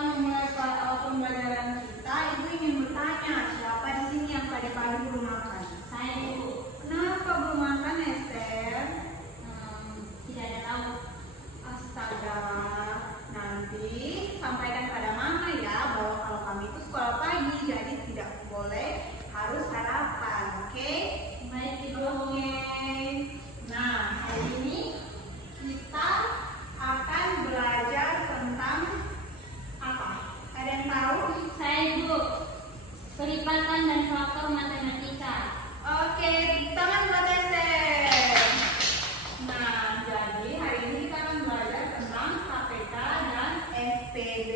kita memulai pembelajaran kita, Ibu ingin bertanya, siapa di sini yang tadi pagi belum makan? Saya, Ibu. Kenapa belum makan, Esther? Tidak ada tahu. Astaga, nanti sampaikan pada Mama ya bahwa kalau kami itu sekolah pagi, jadi tidak boleh harus sarapan, oke? Baik, Ibu. Oke. Nah, hari ini kita akan belajar tentang apa? Ada yang tahu? Saya, Ibu. Perlipatan dan faktor matematika. Oke, tangan buat Esther. Nah, jadi hari ini kita akan belajar tentang KPK dan SPD.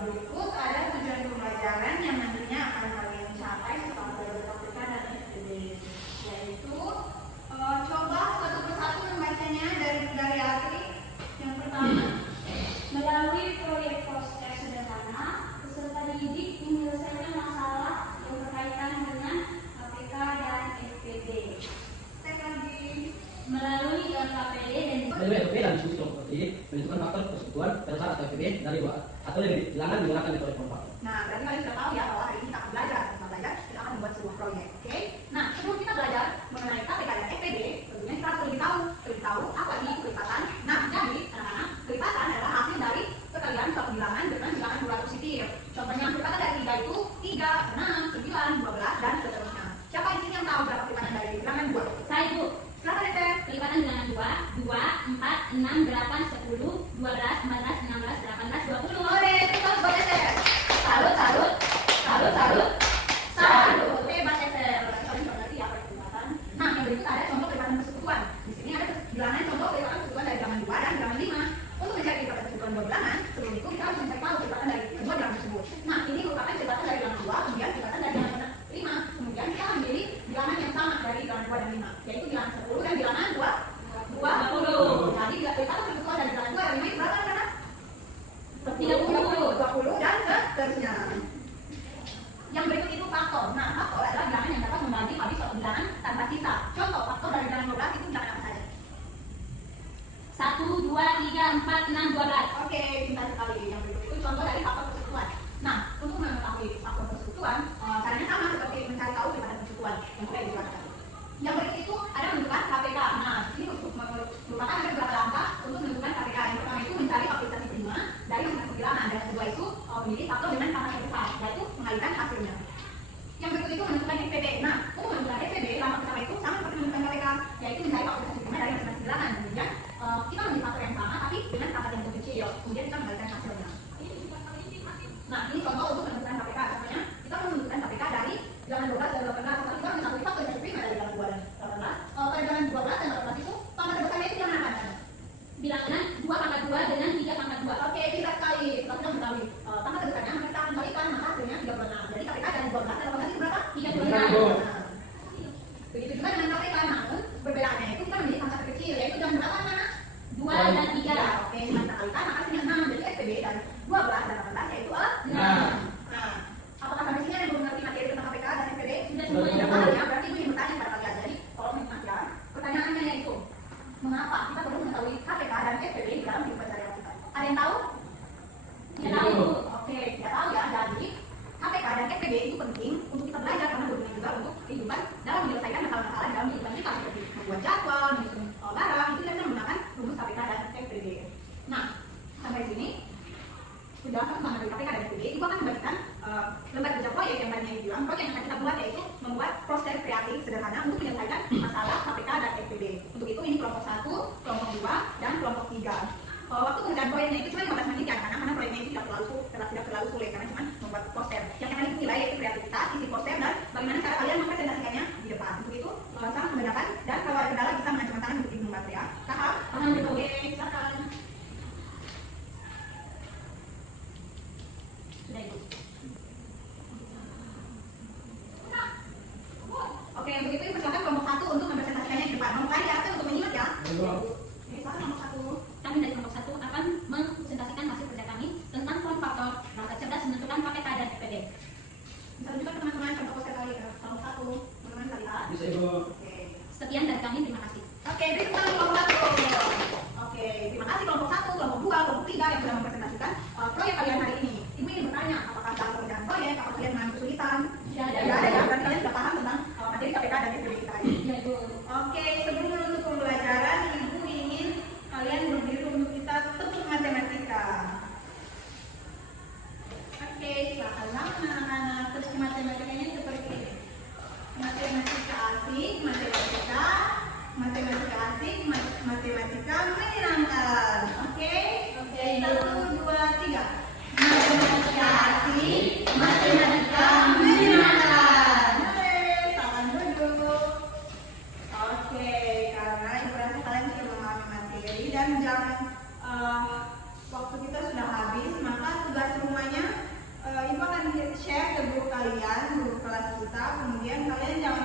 Berikut ada tujuan pembelajaran yang nantinya akan kalian capai setelah belajar KPK dan SPD, yaitu coba satu persatu membacanya dari Atri. Yang pertama, Melalui proyek poster sederhana, peserta didik menyelesaikan masalah yang berkaitan dengan KPK dan SPD. cek lagi. Melalui KPD dan Melalui FPB dan diskusi kelompok ini menentukan faktor persekutuan pada saat atau FPB dari dua atau lebih bilangan digunakan metode kelompok. Nah, berarti kalian sudah tahu ya bahwa hari ini kita akan belajar. Setelah belajar, kita akan membuat sebuah proyek, oke? Nah, sebelum kita belajar mengenai KPK dan SPD, tentunya kita harus lebih tahu apa sih kelipatan. Nah, jadi anak-anak, kelipatan adalah hasil dari perkalian suatu bilangan dengan bilangan dua positif. Contohnya kelipatan dari 3 itu 3, 6, 9, 12 dan seterusnya. Siapa di sini yang tahu berapa kelipatan dari bilangan 2? saya, Ibu. Silakan Esther. Pelipatan bilangan 2, 4, 6, 8, 10, 12, 14, 16, 18, 20. Oke, kita buat Esther. Salut. Hebat Esther. Kalian sudah ngerti apa itu kelipatan. Nah, yang berikut ada contoh kelipatan persekutuan. Di sini ada bilangan contoh kelipatan persekutuan dari bilangan 2 dan bilangan 5. Untuk mencari kelipatan persekutuan dua bilangan, sebelum itu kita harus mencari tahu kelipatan dari kedua bilangan tersebut. Nah, ini merupakan kelipatan dari bilangan 2, kemudian kelipatan dari bilangan 5. Kemudian kita ambil bilangan yang sama dari bilangan 2 dan 5, yaitu bilangan 10 dan bilangan 20. Jadi kelipatan persekutuan dari bilangan 2 dan 5 itu berapa kan? 20 dan seterusnya. Yang berikut itu faktor. Nah, faktor adalah bilangan yang dapat membagi habis suatu bilangan tanpa sisa. Contoh faktor dari bilangan 12 itu bilangan apa saja? 1, 2, 3, 4, 6, 12. Oke, pintar sekali. Yang berikut itu contoh dari faktor persekutuan. Nah, untuk mengetahui faktor persekutuan, caranya sama seperti mencari tahu kelipatan persekutuan yang sudah dijelaskan. Yang berikut itu ada menentukan KPK. Nah, ini merupakan ada beberapa langkah untuk menentukan KPK. Yang pertama itu mencari fakultasi prima dari masing-masing bilangan, dan yang kedua itu memilih faktor dengan pangkat yang besar, yaitu mengalihkan hasilnya. Yang berikut itu menentukan SPD. Nah, untuk menentukan SPD, langkah pertama itu sama seperti menentukan KPK, yaitu mencari fakultasi prima dari masing-masing bilangan. Kemudian kita memilih faktor yang sama, tapi dengan pangkat yang lebih kecil. Kemudian kita mengalihkan hasilnya. Nah, ini contoh untuk menentukan KPK. Contohnya, kita menentukan KPK dari bilangan 12 dan 18. Tapi kita mengetahui faktor yang prima dari bilangan 2 dan 18. Pada bilangan 12 dan 18 itu pangkat terbesarnya itu yang mana? Bilangan 2 pangkat 2 dengan 3 pangkat 2. Oke, bisa sekali. Kita sudah mengetahui pangkat terbesarnya, maka kita akan balikan maka hasilnya 36. Jadi KPK dari 12 dan 18 itu berapa? 36. Begitu juga dengan KPK, namun perbedaannya itu kita memilih pangkat terkecil, yaitu dan berapa mana? 2 dan 3. Oke, kita kalikan maka hasilnya 6. Jadi SPD dari 12 dan 18 yaitu 6. Nah, apakah sampai sini ada yang belum mengerti materi tentang KPK dan SPD? Sudah semuanya. Ya, berarti Ibu ingin bertanya pada kalian. Jadi, tolong nikmati ya. Pertanyaannya yaitu, mengapa kita perlu mengetahui KPK dan SPD di dalam kehidupan sehari-hari kita? Ada yang tahu? Tidak tahu. Oke, tidak tahu ya. Jadi, KPK dan SPD itu penting untuk kita belajar karena berguna juga untuk kehidupan dalam menyelesaikan masalah-masalah dalam kehidupan kita seperti membuat jadwal, menyusun barang, itu kita menggunakan rumus KPK dan SPD. Nah, sampai sini penjelasan tentang KPK dan SPD. Ibu akan membagikan lembar kerja proyek yang banyak dibilang. Proyek yang akan kita buat yaitu membuat proses kreatif sederhana untuk menyelesaikan masalah KPK dan SPD. Untuk itu ini kelompok 1, kelompok 2, dan kelompok 3. Waktu pengerjaan proyeknya itu cuma 15 menit ya, karena proyeknya itu tidak terlalu sulit karena cuma membuat poster. Yang akan dinilai yaitu kreativitas, isi poster, dan bagaimana cara kalian mempresentasikannya di depan. Untuk itu sangat membedakan, dan kalau ada kendala bisa mengajukan tangan untuk ibu membantu ya. Kakak, oke, silakan. Sudah, Ibu. Oke, untuk itu persilakan kelompok 1 untuk mempresentasikannya di depan. Kelompok lain ya, untuk menyimak ya. Oke, silakan kelompok 1. Kami dari kelompok 1 akan mempresentasikan hasil kerja kami tentang faktor langkah cerdas menentukan KPK dan SPD. Bisa tunjukkan ke teman-teman contoh poster kali ya. Kelompok 1, teman-teman bisa lihat. Bisa Ibu. Oke, 3 yang sudah mempresentasikan proyek kalian hari ini. Ibu ingin bertanya, apakah dalam pengerjaan proyek, apakah kalian mengalami kesulitan? Tidak ada ya, berarti kalian sudah paham tentang materi KPK dan FPB kita ini. Ya, Bu. Oke, sebelum menutup pembelajaran, Ibu ingin kalian berdiri untuk kita tutup matematika. Oke, silakanlah anak-anak tutup matematikanya seperti ini. Matematika asik, matematika asik, matematika menyenangkan. Oke? Oke. 1, 2, 3. Matematika asik, matematika menyenangkan. Oke, tangan duduk. Oke, karena ibu rasa kalian sudah memahami materi dan jangan waktu kita sudah habis, maka tugas rumahnya ibu akan share ke guru kalian, guru kelas kita. Kemudian kalian jangan